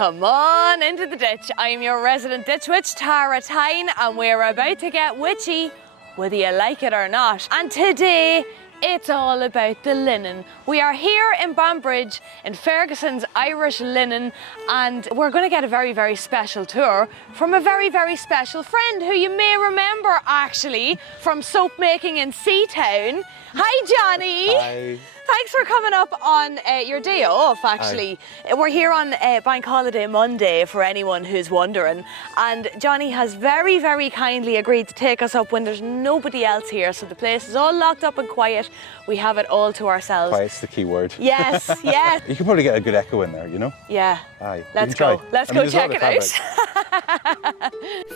Come on into the ditch. I'm your resident ditch witch, Tara Tine, and we're about to get witchy, whether you like it or not. And today, it's all about the linen. We are here in Banbridge in Ferguson's Irish Linen, and we're going to get a very, very special tour from a very, very special friend who you may remember actually from soap making in Seatown. Hi, Jonny. Hi. Thanks for coming up on your day off, actually. Hi. We're here on Bank Holiday Monday, for anyone who's wondering. And Jonny has very, very kindly agreed to take us up when there's nobody else here. So the place is all locked up and quiet. We have it all to ourselves. Quiet's the key word. Yes, yes. You can probably get a good echo in there, you know? Yeah. Aye. Let's go. Let's go check it out.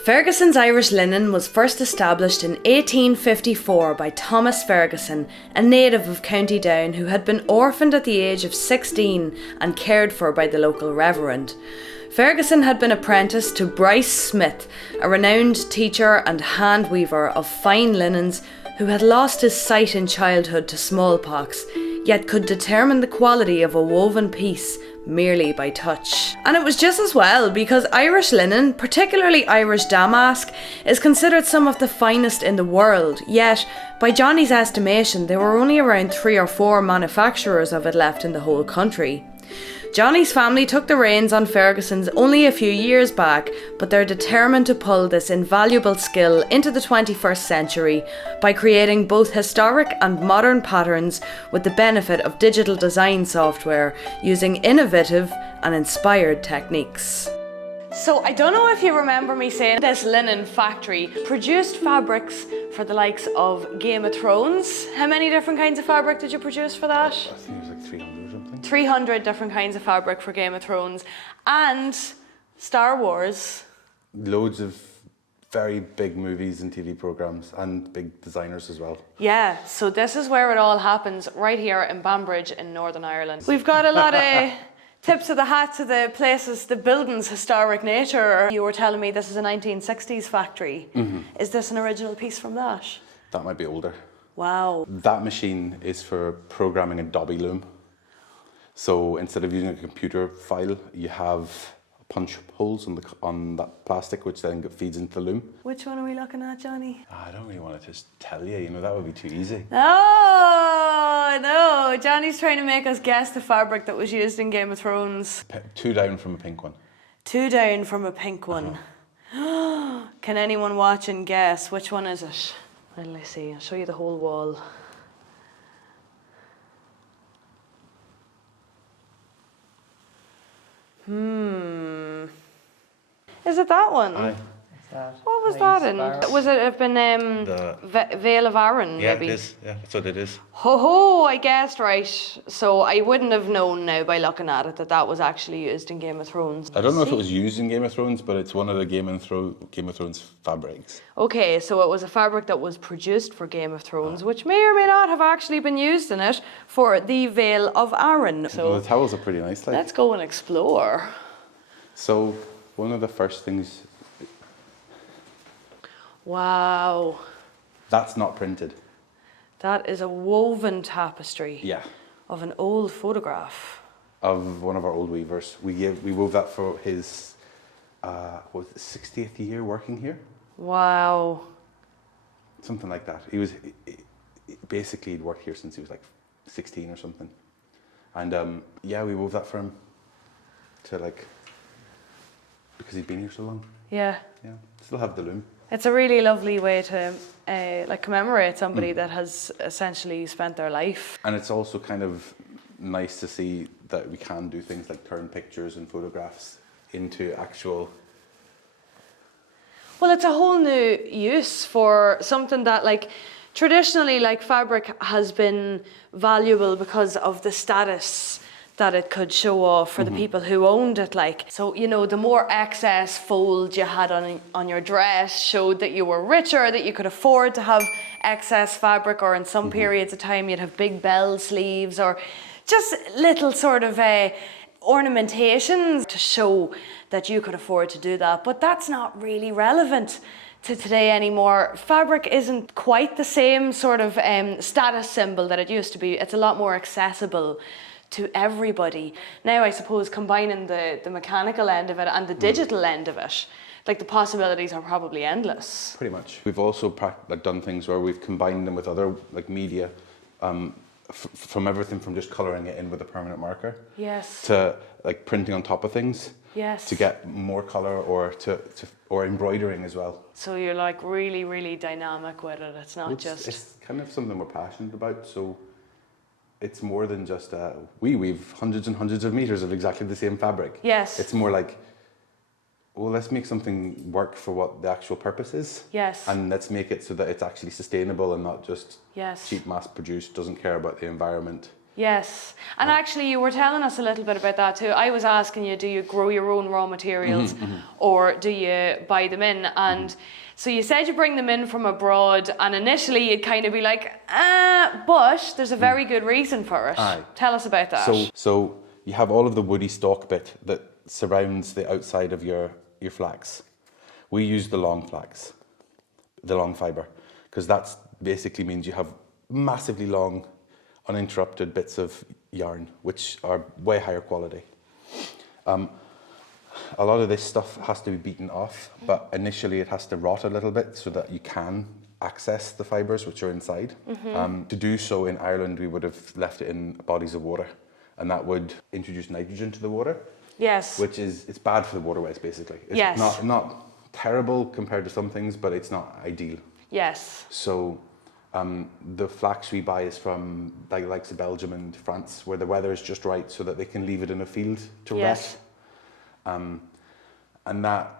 Ferguson's Irish Linen was first established in 1854 by Thomas Ferguson, a native of County Down who had been orphaned at the age of 16 and cared for by the local reverend. Ferguson had been apprenticed to Bryce Smith, a renowned teacher and hand weaver of fine linens who had lost his sight in childhood to smallpox, yet could determine the quality of a woven piece merely by touch. And it was just as well, because Irish linen, particularly Irish damask, is considered some of the finest in the world, yet by Jonny's estimation there were only around 3 or 4 manufacturers of it left in the whole country. Jonny's family took the reins on Ferguson's only a few years back, but they're determined to pull this invaluable skill into the 21st century by creating both historic and modern patterns with the benefit of digital design software, using innovative and inspired techniques. So I don't know if you remember me saying this linen factory produced fabrics for the likes of Game of Thrones. How many different kinds of fabric did you produce for that? I think it was like 300 or something. 300 different kinds of fabric for Game of Thrones. And Star Wars. Loads of very big movies and TV programmes and big designers as well. Yeah, so this is where it all happens, right here in Banbridge in Northern Ireland. We've got a lot of tips of the hat to the places, the buildings' historic nature. You were telling me this is a 1960s factory. Mm-hmm. Is this an original piece from that? That might be older. That Wow. machine is for programming a Dobby loom. So instead of using a computer file, you have punch holes on that plastic, which then feeds into the loom. Which one are we looking at, Jonny? I don't really want to just tell you, that would be too easy. Oh, no. Jonny's trying to make us guess the fabric that was used in Game of Thrones. 2 down from a pink one. 2 down from a pink one. Can anyone watch and guess which one is it? Well, let's see. I'll show you the whole wall. Is it that one? Aye. What was that in? Was it have been Vale of Arran, Yeah, maybe? it is. Yeah, that's what it is. Ho ho, I guessed right. So I wouldn't have known now by looking at it that was actually used in Game of Thrones. I don't know if it was used in Game of Thrones, but it's one of the Game of Thrones fabrics. Okay, so it was a fabric that was produced for Game of Thrones, which may or may not have actually been used in it for the Vale of Arran. So Well, the towels are pretty nice. let's go and explore. So one of the first things... Wow. That's not printed. That is a woven tapestry Yeah. of an old photograph. Of one of our old weavers. We wove that for his 60th year working here. Wow. Something like that. Basically he'd worked here since he was like 16 or something. And we wove that for him because he'd been here so long. Yeah. Yeah. Still have the loom. It's a really lovely way to commemorate somebody that has essentially spent their life. And it's also kind of nice to see that we can do things like turn pictures and photographs into actual... Well, it's a whole new use for something that traditionally fabric has been valuable because of the status that it could show off for the people who owned it. So, the more excess folds you had on your dress showed that you were richer, that you could afford to have excess fabric, or in some periods of time you'd have big bell sleeves or just little sort of ornamentations to show that you could afford to do that. But that's not really relevant to today anymore. Fabric isn't quite the same sort of status symbol that it used to be. It's a lot more accessible to everybody. Now I suppose combining the mechanical end of it and the digital end of it, like the possibilities are probably endless. Pretty much. We've also done things where we've combined them with other like media, from everything from just colouring it in with a permanent marker, yes, to like printing on top of things, yes, to get more colour, or embroidering as well. So you're like really dynamic with it. It's not It's kind of something we're passionate about. So it's more than just we weave hundreds and hundreds of meters of exactly the same fabric. Yes. It's more like, well, let's make something work for what the actual purpose is. Yes. And let's make it so that it's actually sustainable and not just yes, cheap, mass-produced, doesn't care about the environment. yes. And actually you were telling us a little bit about that too. I was asking you, do you grow your own raw materials or do you buy them in? And so you said you bring them in from abroad, and initially you'd kind of be like, but there's a very good reason for it. Aye. Tell us about that. So you have all of the woody stalk bit that surrounds the outside of your flax. We use the long flax, the long fibre, because that basically means you have massively long, uninterrupted bits of yarn, which are way higher quality. A lot of this stuff has to be beaten off, but initially it has to rot a little bit so that you can access the fibres which are inside. To do so in Ireland, we would have left it in bodies of water, and that would introduce nitrogen to the water. Yes. Which it's bad for the waterways, basically. It's yes. not terrible compared to some things, but it's not ideal. Yes. So the flax we buy is from the likes of Belgium and France, where the weather is just right so that they can leave it in a field to rest. And that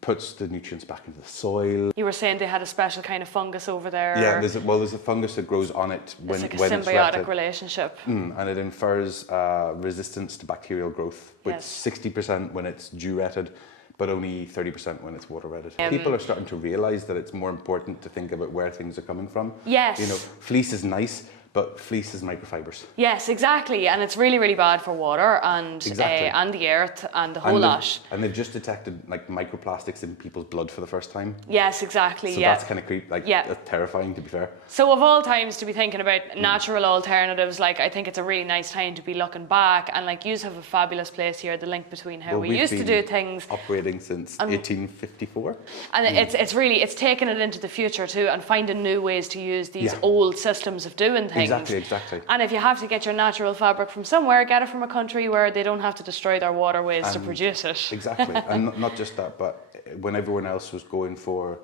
puts the nutrients back into the soil. You were saying they had a special kind of fungus over there. Yeah, there's a fungus that grows on it when it's it's like a symbiotic relationship. And it infers resistance to bacterial growth, which yes. 60% when it's dew-retted, but only 30% when it's water-retted. People are starting to realise that it's more important to think about where things are coming from. Yes. You know, fleece is nice, but fleece is microfibres. Yes, exactly, and it's really bad for water and the earth and the whole lot. And they've just detected like microplastics in people's blood for the first time. Yes, exactly. So that's kind of that's terrifying, to be fair. So of all times to be thinking about natural alternatives, like I think it's a really nice time to be looking back, and like you have a fabulous place here, the link between how we used to do things. Operating since 1854. And it's taking it into the future too, and finding new ways to use these old systems of doing things. Exactly. And if you have to get your natural fabric from somewhere, get it from a country where they don't have to destroy their waterways to produce it. Exactly. And not just that, but when everyone else was going for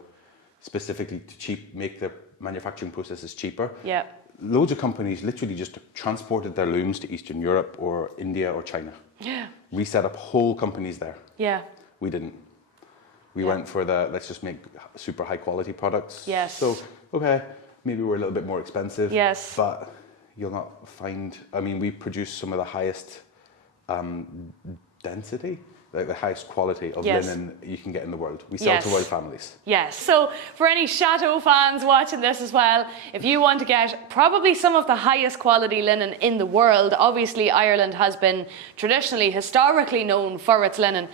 specifically to make their manufacturing processes cheaper, loads of companies literally just transported their looms to Eastern Europe or India or China. Yeah. We set up whole companies there. Yeah. We didn't. We went for let's just make super high quality products. Yes. So, okay. Maybe we're a little bit more expensive, yes, but you'll not find, I mean, we produce some of the highest density, like the highest quality of linen you can get in the world. We sell to royal families. Yes, so for any Chateau fans watching this as well, if you want to get probably some of the highest quality linen in the world, obviously Ireland has been traditionally, historically known for its linen.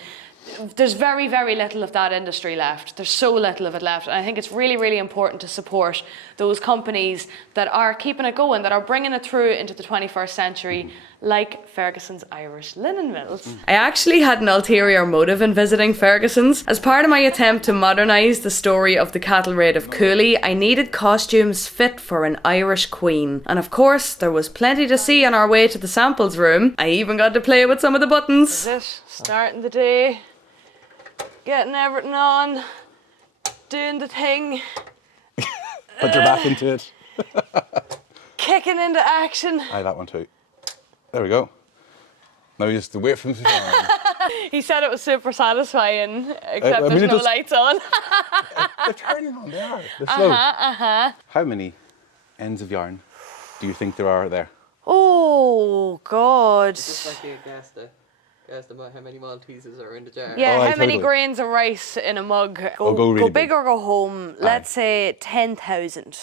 There's very little of that industry left. There's so little of it left. And I think it's really important to support those companies that are keeping it going, that are bringing it through into the 21st century, like Ferguson's Irish Linen Mills. I actually had an ulterior motive in visiting Ferguson's. As part of my attempt to modernise the story of the cattle raid of Cooley, I needed costumes fit for an Irish queen. And of course, there was plenty to see on our way to the samples room. I even got to play with some of the buttons. Starting the day. Getting everything on, doing the thing. Put your back into it. Kicking into action. Aye, that one too. There we go. Now you just wait for them to turn on. He said it was super satisfying, except there's no lights on. They're turning on, they are. They're slow. How many ends of yarn do you think there are there? Oh, God. Just like you guessed about how many Maltesers are in the jar. Yeah, how many grains of rice in a mug? Go big or go home. Let's say 10,000.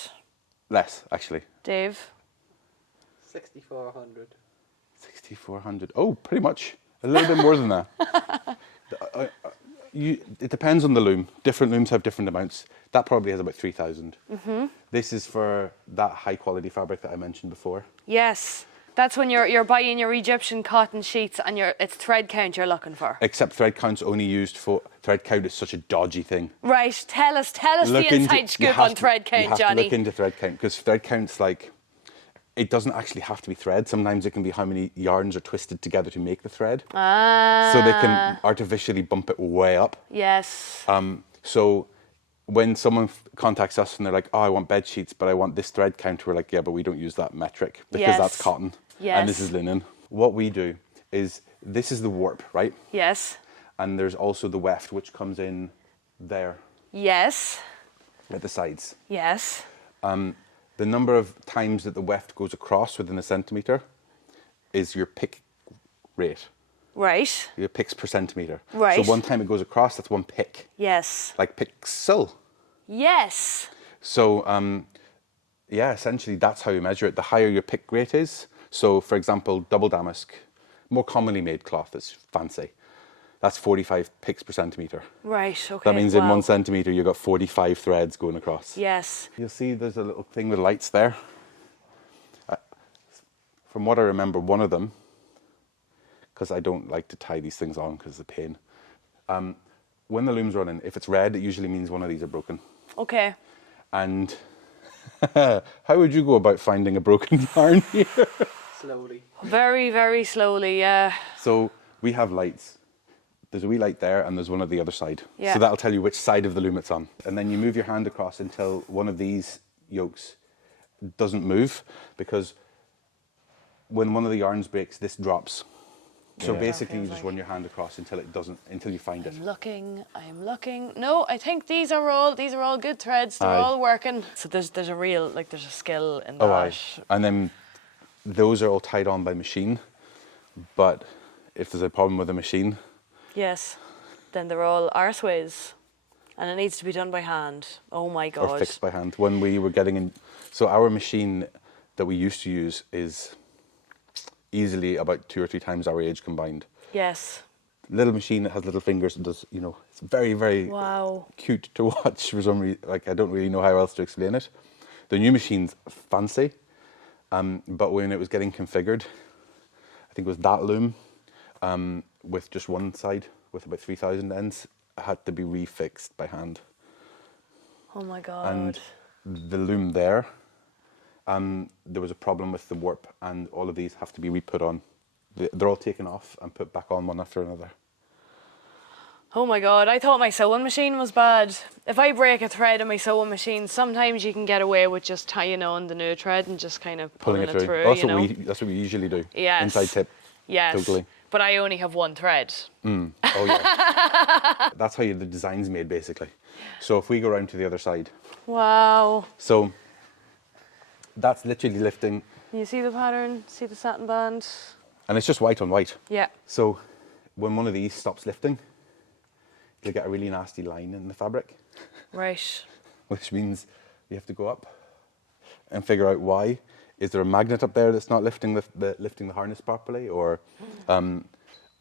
Less, actually. Dave? 6,400. 6,400. Oh, pretty much. A little bit more than that. It depends on the loom. Different looms have different amounts. That probably has about 3,000. This is for that high quality fabric that I mentioned before. Yes. That's when you're buying your Egyptian cotton sheets and it's thread count you're looking for. Except thread count's only used for... Thread count is such a dodgy thing. Right, tell us the inside scoop on thread count, you have Jonny. to look into thread count, because thread count's like... It doesn't actually have to be thread. Sometimes it can be how many yarns are twisted together to make the thread. Ah. So they can artificially bump it way up. Yes. So when someone contacts us and they're like, oh, I want bed sheets, but I want this thread count, we're like, yeah, but we don't use that metric because that's cotton. Yes. And this is linen. What we do is, this is the warp, right? Yes. And there's also the weft, which comes in there. Yes. At the sides. Yes. The number of times that the weft goes across within a centimetre is your pick rate. Right. Your picks per centimetre. Right. So one time it goes across, that's one pick. Yes. Like pixel. Yes. So, yeah, essentially that's how you measure it. The higher your pick rate is. So, for example, double damask, more commonly made cloth is fancy. That's 45 picks per centimetre. Right, okay. That means in 1 centimetre you've got 45 threads going across. Yes. You'll see there's a little thing with lights there. From what I remember, one of them, because I don't like to tie these things on because of the pain, when the loom's running, if it's red, it usually means one of these are broken. Okay. And how would you go about finding a broken yarn here? Slowly. Very, very slowly, yeah. So we have lights. There's a wee light there and there's one on the other side. Yeah. So that'll tell you which side of the loom it's on. And then you move your hand across until one of these yokes doesn't move, because when one of the yarns breaks, this drops. So basically you just run your hand across until it doesn't, until you find it. I'm looking. No, I think these are all good threads. They're all working. So there's a real, there's a skill in that. Oh, aye. And then those are all tied on by machine. But if there's a problem with the machine, yes, then they're all arseways, and it needs to be done by hand. Oh my God. or fixed by hand. When we were getting in, so our machine that we used to use is easily about 2 or 3 times our age combined. Yes. Little machine that has little fingers and does, it's very, very cute to watch for some reason. Like, I don't really know how else to explain it. The new machine's fancy, but when it was getting configured, I think it was that loom, with just one side with about 3,000 ends, had to be refixed by hand. Oh my God. And the loom there, there was a problem with the warp, and all of these have to be re-put on. They're all taken off and put back on one after another. Oh my God, I thought my sewing machine was bad. If I break a thread in my sewing machine, sometimes you can get away with just tying on the new thread and just kind of pulling it through. That's what we usually do. Yes. Inside tip. Yes. Totally. But I only have one thread. Oh yeah. That's how the design's made, basically. So if we go around to the other side. Wow. So that's literally lifting. You see the pattern? See the satin band? And it's just white on white. Yeah. So when one of these stops lifting, you'll get a really nasty line in the fabric. Right. Which means you have to go up and figure out why. Is there a magnet up there that's not lifting the harness properly, or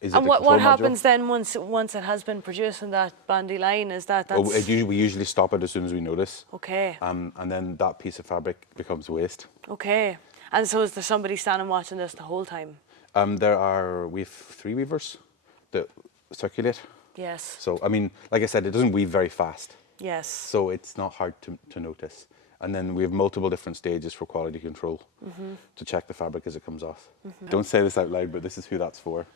is it? And what happens then once it has been producing that bandy line? Is that's? Oh, we usually stop it as soon as we notice. Okay. And then that piece of fabric becomes waste. Okay. And so is there somebody standing watching this the whole time? We have 3 weavers that circulate. Yes. So I mean, like I said, it doesn't weave very fast. Yes. So it's not hard to notice. And then we have multiple different stages for quality control to check the fabric as it comes off. Don't say this out loud, but this is who that's for.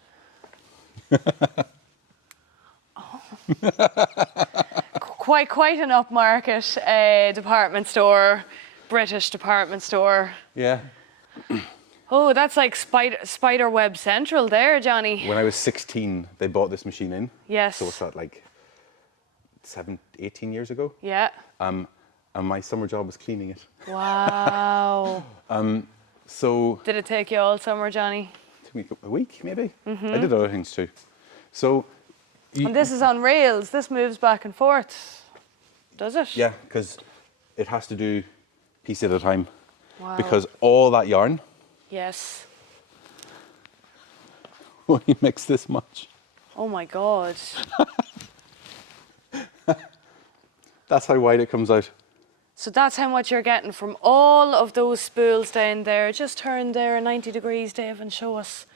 Quite an upmarket department store, British department store. Yeah. Oh, that's like Spider Web Central there, Jonny. When I was 16, they bought this machine in. Yes. So what's that, like 18 years ago? Yeah. And my summer job was cleaning it. Wow. So did it take you all summer, Jonny? It took me a week, maybe. I did other things too. So. And this is on rails. This moves back and forth, does it? Yeah, because it has to do piece at a time. Wow. Because all that yarn. Yes. When you mix this much. Oh my God. That's how wide it comes out. So that's how much you're getting from all of those spools down there. Just turn there 90 degrees, Dave, and show us.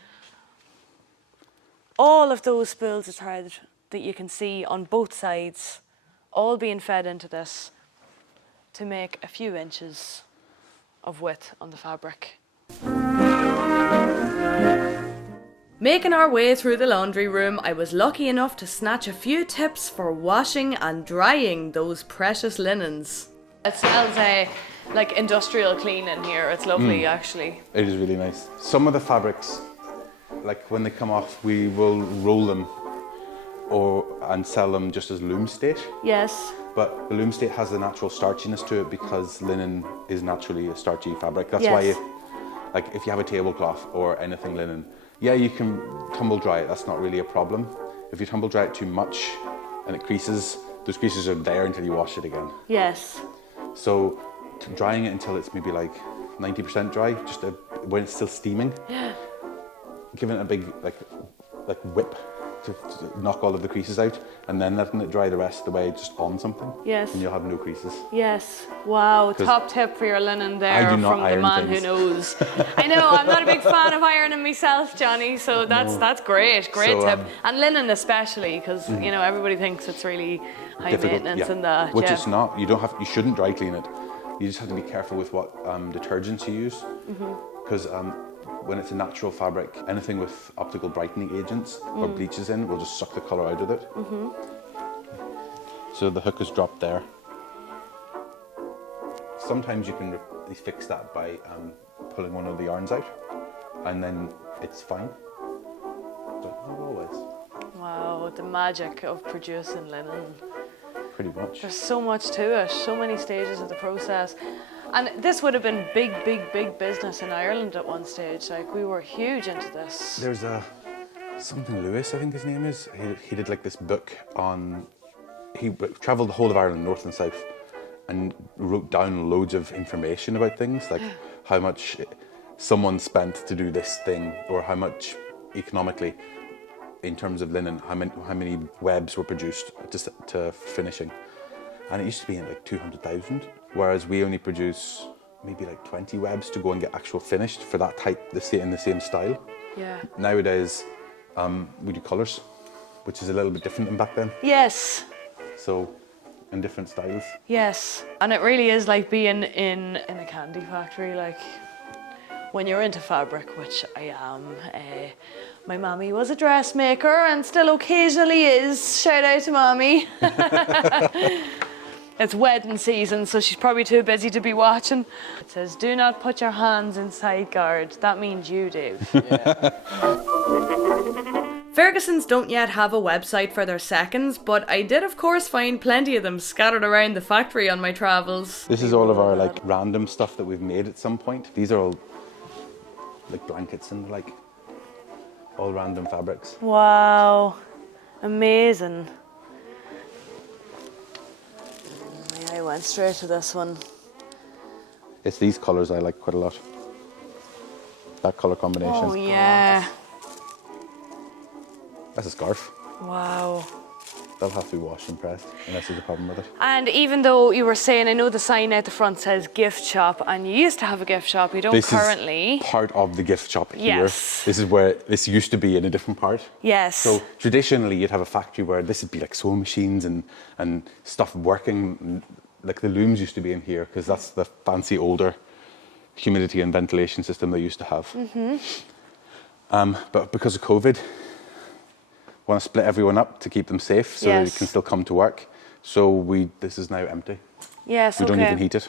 All of those spools of thread that you can see on both sides, all being fed into this to make a few inches of width on the fabric. Making our way through the laundry room, I was lucky enough to snatch a few tips for washing and drying those precious linens. It smells like industrial clean in here. It's lovely, actually. It is really nice. Some of the fabrics, like when they come off, we will roll them and sell them just as loom state. Yes. But the loom state has a natural starchiness to it because linen is naturally a starchy fabric. That's Yes. why if you have a tablecloth or anything linen, yeah, you can tumble dry it. That's not really a problem. If you tumble dry it too much and it creases, those creases are there until you wash it again. Yes. So drying it until it's maybe like 90% dry, just when it's still steaming. Yeah. Giving it a big like whip to knock all of the creases out, and then letting it dry the rest of the way just on something. Yes. And you'll have no creases. Yes. Wow. Top tip for your linen there I do from not the iron man things. who knows. I know. I'm not a big fan of ironing myself, Jonny. So that's great. Great So, tip. And linen especially, because you know everybody thinks it's really high Difficult, maintenance yeah. and that. Which yeah. it's not. You shouldn't dry clean it. You just have to be careful with what detergents you use, because when it's a natural fabric, anything with optical brightening agents or bleaches in will just suck the colour out of it. So the hook is dropped there. Sometimes you can fix that by pulling one of the yarns out, and then it's fine. But not always. Wow, the magic of producing linen. Pretty much. There's so much to it, so many stages of the process. And this would have been big business in Ireland at one stage. Like, we were huge into this. There's something Lewis, I think his name is. He did like this book on. He travelled the whole of Ireland, north and south, and wrote down loads of information about things, like how much someone spent to do this thing, or how much economically, in terms of linen, how many webs were produced to finishing. And it used to be in like 200,000, whereas we only produce maybe like 20 webs to go and get actual finished for that type, in the same style. Yeah. Nowadays, we do colours, which is a little bit different than back then. Yes. So, in different styles. Yes. And it really is like being in a candy factory, like when you're into fabric, which I am. My mommy was a dressmaker and still occasionally is. Shout out to mommy. It's wedding season, so she's probably too busy to be watching. It says, do not put your hands inside guard. That means you do. Yeah. Fergusons don't yet have a website for their seconds, but I did of course find plenty of them scattered around the factory on my travels. This is all of our like random stuff that we've made at some point. These are all like blankets and like all random fabrics. Wow. Amazing. I went straight to this one. It's these colours I like quite a lot. That colour combination. Oh yeah. That's a scarf. Wow. That'll have to be washed and pressed, unless there's a problem with it. And even though you were saying, I know the sign out the front says gift shop, and you used to have a gift shop, you don't This currently. is part of the gift shop here. Yes. This is where this used to be in a different part. Yes. So traditionally you'd have a factory where this would be like sewing machines and stuff working. Like the looms used to be in here because that's the fancy older humidity and ventilation system they used to have. But because of COVID, want to split everyone up to keep them safe so they can still come to work. So this is now empty. Yes, We don't even heat it.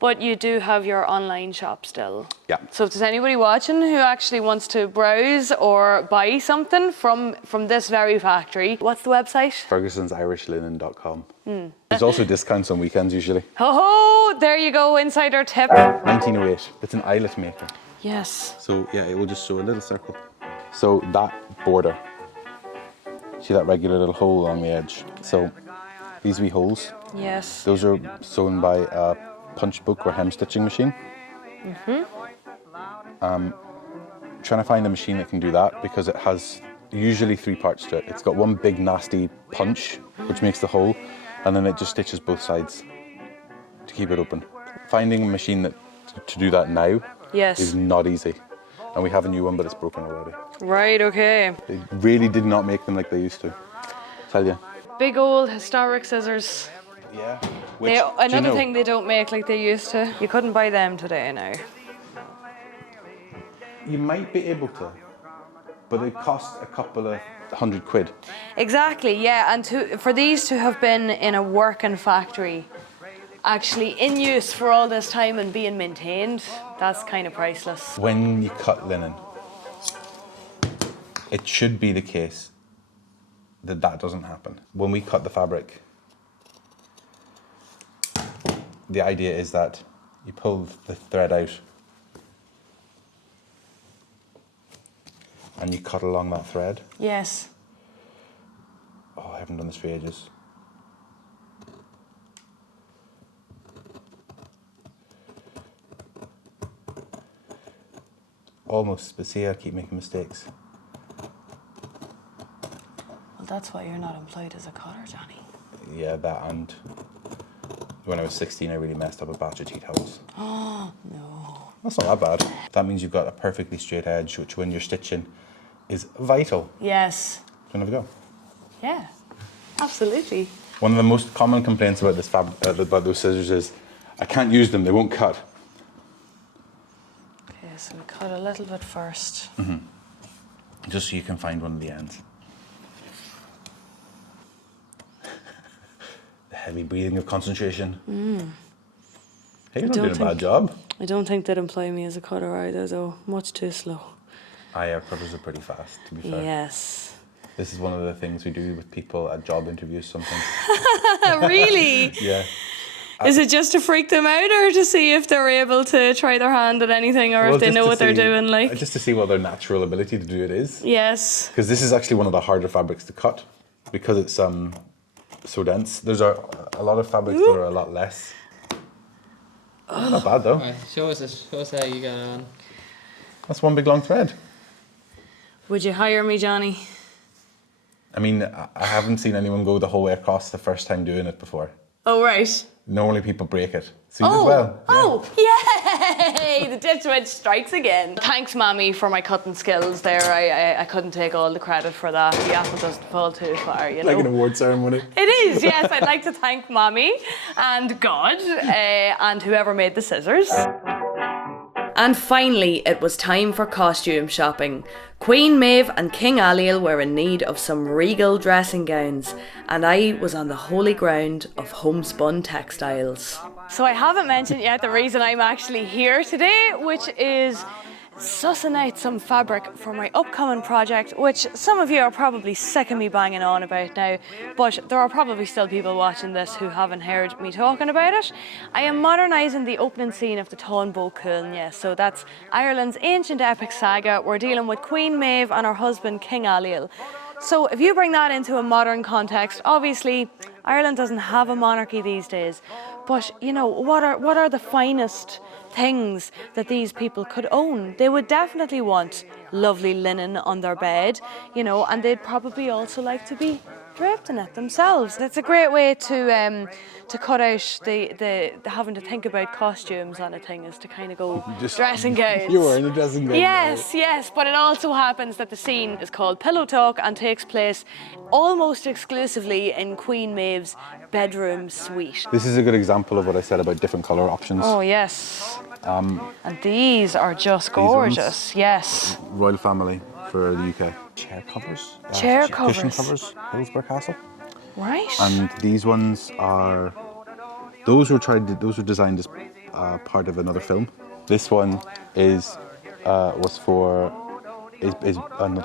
But you do have your online shop still. Yeah. So if there's anybody watching who actually wants to browse or buy something from this very factory, what's the website? FergusonsIrishLinen.com. There's also discounts on weekends usually. Oh, there you go, insider tip. 1908. It's an eyelet maker. Yes. So yeah, it will just sew a little circle. So that border, see that regular little hole along the edge? So these wee holes, Yes. those are sewn by a punch book or hem stitching machine. Trying to find a machine that can do that because it has usually 3 parts to it. It's got one big nasty punch, which makes the hole, and then it just stitches both sides to keep it open. Finding a machine to do that now is not easy. And we have a new one, but it's broken already. Right, okay. They really did not make them like they used to. Tell you. Big old historic scissors. Yeah. Another thing they don't make like they used to. You couldn't buy them today now. You might be able to, but they cost a couple of £100. Exactly, yeah. And for these to have been in a working factory, actually in use for all this time and being maintained, that's kind of priceless. When you cut linen, it should be the case that doesn't happen. When we cut the fabric, the idea is that you pull the thread out and you cut along that thread. Yes. Oh, I haven't done this for ages. Almost, but see, I keep making mistakes. Well, that's why you're not employed as a cutter, Johnny. Yeah, that, and when I was 16, I really messed up a batch of tea towels. Oh, no. That's not that bad. That means you've got a perfectly straight edge, which when you're stitching is vital. Yes. Do you want to have a go? Yeah, absolutely. One of the most common complaints about about those scissors is, I can't use them, they won't cut. Okay, so we cut a little bit first. Mm-hmm. Just so you can find one of the ends. The heavy breathing of concentration. Hey, you're not doing a bad job. I don't think they'd employ me as a cutter either, though. Much too slow. Our cutters are pretty fast, to be fair. Yes. This is one of the things we do with people at job interviews sometimes. Really? Yeah. Is it just to freak them out or to see if they're able to try their hand at anything or if they know what they're doing? Like, just to see what their natural ability to do it is. Yes. Because this is actually one of the harder fabrics to cut because it's so dense. There's a lot of fabrics that are a lot less. Not bad though. Right, show us how you got on. That's one big long thread. Would you hire me, Johnny? I mean, I haven't seen anyone go the whole way across the first time doing it before. Oh, right. Normally people break it. So you did well. Oh, yay! The ditch witch strikes again. Thanks, Mammy, for my cutting skills there. I couldn't take all the credit for that. The apple doesn't fall too far, you know. Like an award ceremony. It is, yes. I'd like to thank Mammy and God and whoever made the scissors. And finally, it was time for costume shopping. Queen Maeve and King Hallion were in need of some regal dressing gowns, and I was on the holy ground of homespun textiles. So I haven't mentioned yet the reason I'm actually here today, which is sussing out some fabric for my upcoming project, which some of you are probably sick of me banging on about now, but there are probably still people watching this who haven't heard me talking about it. I am modernising the opening scene of the Tine Culnia, so that's Ireland's ancient epic saga. We're dealing with Queen Maeve and her husband King Hallion. So if you bring that into a modern context, obviously Ireland doesn't have a monarchy these days, but you know, what are the finest things that these people could own? They would definitely want lovely linen on their bed, you know, and they'd probably also like to be draped in it themselves. It's a great way to cut out the having to think about costumes on a thing, is to kind of go dressing gowns. You were in a dressing gown. Yes, but it also happens that the scene is called Pillow Talk and takes place almost exclusively in Queen Maeve's bedroom suite. This is a good example of what I said about different colour options. Oh yes. And these are just gorgeous. Yes. Royal family for the UK. Chair covers. Chair covers. Cushion covers. Hillsborough Castle. Right. And these ones are. Those were designed as part of another film. This one is another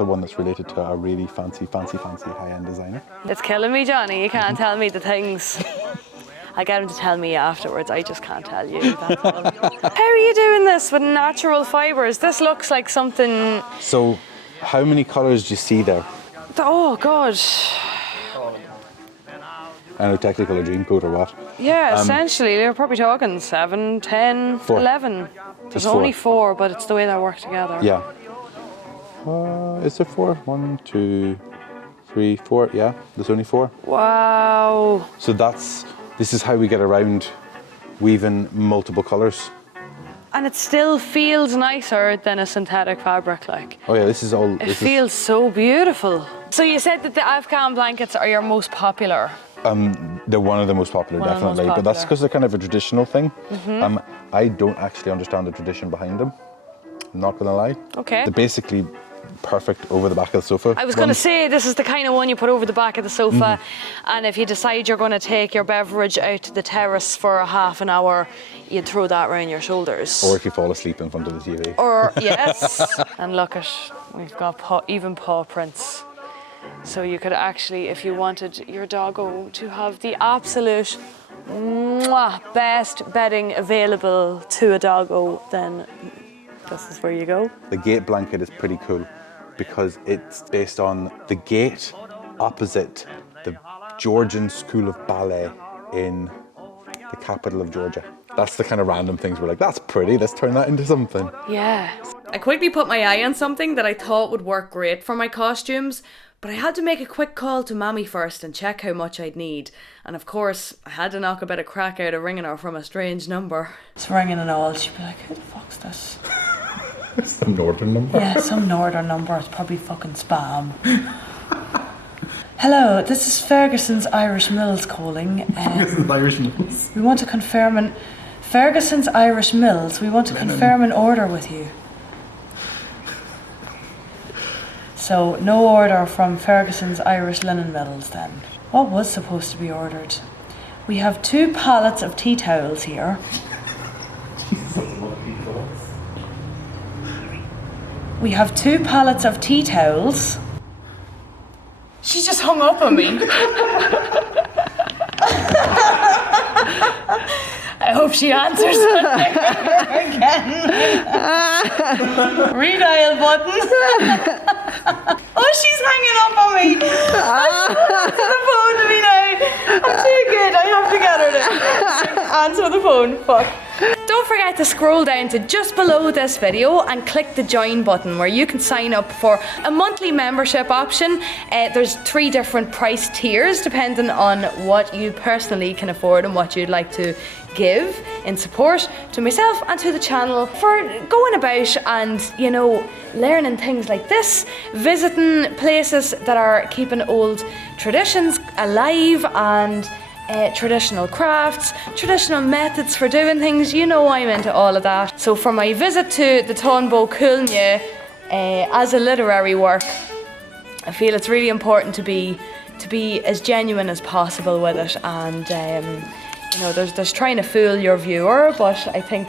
one that's related to a really fancy high-end designer. It's killing me, Johnny. You can't tell me the things. I get him to tell me afterwards. I just can't tell you. That's all. How are you doing this with natural fibres? This looks like something. So, how many colours do you see there? Oh God. I know, technical or dream coat or what? Yeah, essentially, they're probably talking 7, 10, 4. 11. There's There's only 4, but it's the way they work together. Yeah. Is there 4? 1, 2, 3, 4. Yeah, there's only 4. Wow. So this is how we get around weaving multiple colours. And it still feels nicer than a synthetic fabric, like. Oh yeah, this is all. It feels so beautiful. So you said that the Afghan blankets are your most popular. They're one of the most popular, definitely. But that's because they're kind of a traditional thing. I don't actually understand the tradition behind them. I'm not gonna lie. Okay. They're basically perfect over the back of the sofa. I was going to say, this is the kind of one you put over the back of the sofa, and if you decide you're going to take your beverage out to the terrace for a half an hour, you'd throw that around your shoulders. Or if you fall asleep in front of the TV. Or, yes. And look at, we've got even paw prints. So you could actually, if you wanted your doggo to have the absolute best bedding available to a doggo, then this is where you go. The gate blanket is pretty cool because it's based on the gate opposite the Georgian School of Ballet in the capital of Georgia. That's the kind of random things we're like, that's pretty, let's turn that into something. Yeah. I quickly put my eye on something that I thought would work great for my costumes, but I had to make a quick call to Mammy first and check how much I'd need. And of course, I had to knock a bit of crack out of ringing her from a strange number. It's ringing and all, she'd be like, who the fuck's this? Some northern number. Yeah, some northern number. It's probably fucking spam. Hello, this is Ferguson's Irish Mills calling. Irish Mills. We want to confirm Ferguson's Irish Mills. We want to confirm an order with you. So, no order from Ferguson's Irish Linen Mills then. What was supposed to be ordered? We have 2 pallets of tea towels here. We have 2 pallets of tea towels. She just hung up on me. I hope she answers again. Redial button. Oh, she's hanging up on me. Answer the phone to me now. I'm too good. I have to get her to answer the phone. Fuck. Don't forget to scroll down to just below this video and click the join button where you can sign up for a monthly membership option. There's 3 different price tiers depending on what you personally can afford and what you'd like to give in support to myself and to the channel for going about and, you know, learning things like this, visiting places that are keeping old traditions alive and traditional crafts, traditional methods for doing things. You know I'm into all of that. So for my visit to the Tonbo Kulnya as a literary work, I feel it's really important to be as genuine as possible with it, and you know, there's trying to fool your viewer, but I think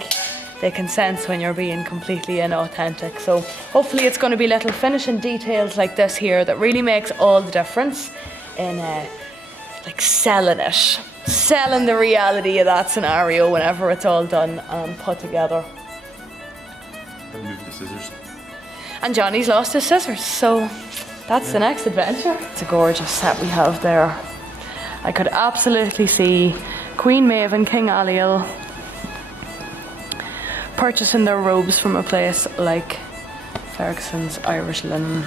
they can sense when you're being completely inauthentic. So hopefully it's going to be little finishing details like this here that really makes all the difference in like selling the reality of that scenario whenever it's all done and put together. I moved the scissors. And Johnny's lost his scissors, so that's the next adventure. It's a gorgeous set we have there. I could absolutely see Queen Maeve and King Hallion purchasing their robes from a place like Ferguson's Irish Linen.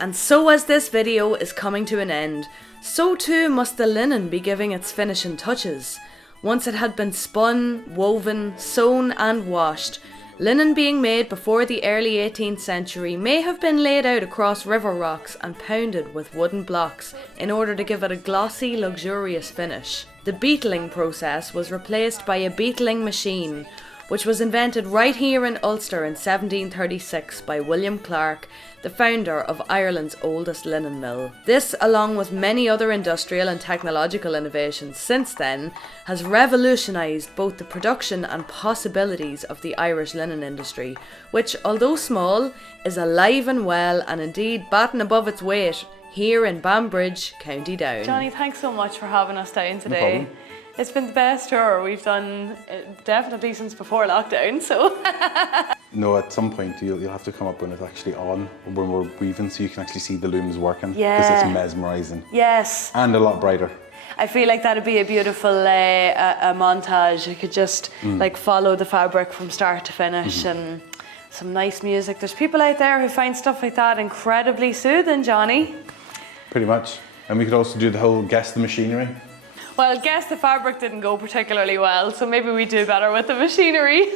And so as this video is coming to an end, so too must the linen be giving its finishing touches. Once it had been spun, woven, sewn and washed, linen being made before the early 18th century may have been laid out across river rocks and pounded with wooden blocks in order to give it a glossy, luxurious finish. The beetling process was replaced by a beetling machine, which was invented right here in Ulster in 1736 by William Clark, the founder of Ireland's oldest linen mill. This, along with many other industrial and technological innovations since then, has revolutionised both the production and possibilities of the Irish linen industry, which, although small, is alive and well and indeed batting above its weight here in Banbridge, County Down. Jonny, thanks so much for having us down today. No problem. It's been the best tour we've done definitely since before lockdown, so. No, at some point you'll have to come up when it's actually on, when we're weaving, so you can actually see the looms working. Yeah. Because it's mesmerising. Yes. And a lot brighter. I feel like that'd be a beautiful a montage. You could just like follow the fabric from start to finish and some nice music. There's people out there who find stuff like that incredibly soothing, Johnny. Pretty much. And we could also do the whole guess the machinery. Well, guess the fabric didn't go particularly well, so maybe we do better with the machinery.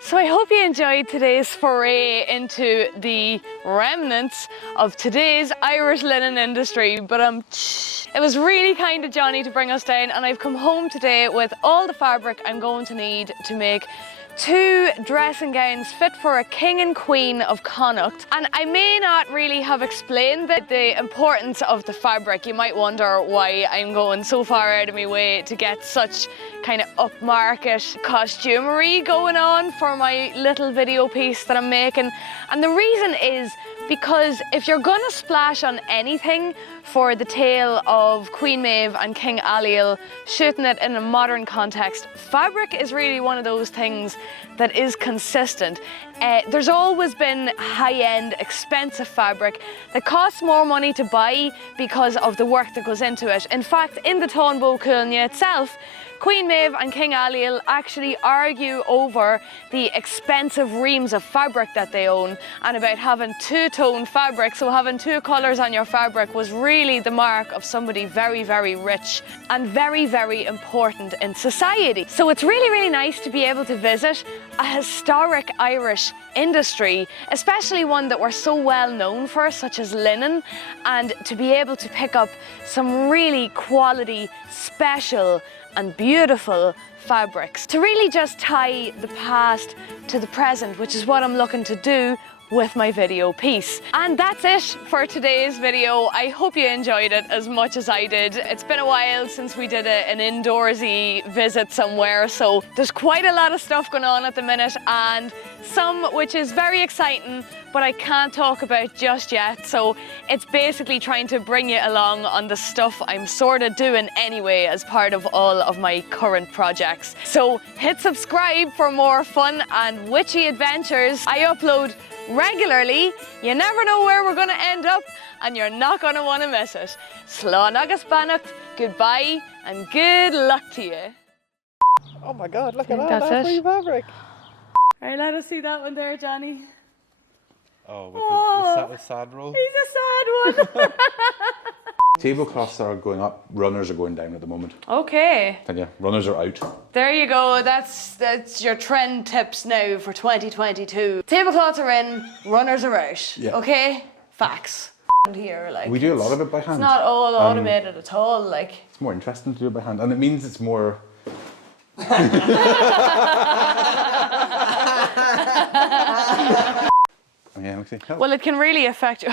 So I hope you enjoyed today's foray into the remnants of today's Irish linen industry, but it was really kind of Johnny to bring us down, and I've come home today with all the fabric I'm going to need to make 2 dressing gowns fit for a king and queen of Connacht. And I may not really have explained the importance of the fabric. You might wonder why I'm going so far out of my way to get such kind of upmarket costumery going on for my little video piece that I'm making. And the reason is because if you're gonna splash on anything for the tale of Queen Maeve and King Hallion, shooting it in a modern context, fabric is really one of those things that is consistent. There's always been high-end, expensive fabric that costs more money to buy because of the work that goes into it. In fact, in the Tónbó Cúilne itself, Queen Maeve and King Hallion actually argue over the expensive reams of fabric that they own, and about having two-tone fabric, so having 2 colours on your fabric was really the mark of somebody very, very rich and very, very important in society. So it's really, really nice to be able to visit a historic Irish industry, especially one that we're so well known for, such as linen, and to be able to pick up some really quality, special and beautiful fabrics to really just tie the past to the present, which is what I'm looking to do with my video piece. And that's it for today's video. I hope you enjoyed it as much as I did. It's been a while since we did an indoorsy visit somewhere, so there's quite a lot of stuff going on at the minute, and some which is very exciting but I can't talk about just yet. So it's basically trying to bring you along on the stuff I'm sort of doing anyway as part of all of my current projects. So hit subscribe for more fun and witchy adventures. I upload regularly. You never know where we're going to end up, and you're not going to want to miss it. Slán agus Bannacht, goodbye and good luck to you. Oh my god, look at all That's that it. free fabric. All right, let us see that one there, Johnny. Oh, with the sad roll. He's a sad one. Tablecloths are going up, runners are going down at the moment. Okay. And yeah, runners are out. There you go. That's your trend tips now for 2022. Tablecloths are in, runners are out. Yeah. Okay? Facts. Here, like, We do a lot of it by hand. it's not all automated at all. Like, It's more interesting to do it by hand, and it means it's more... Yeah, okay. well, it can really affect you.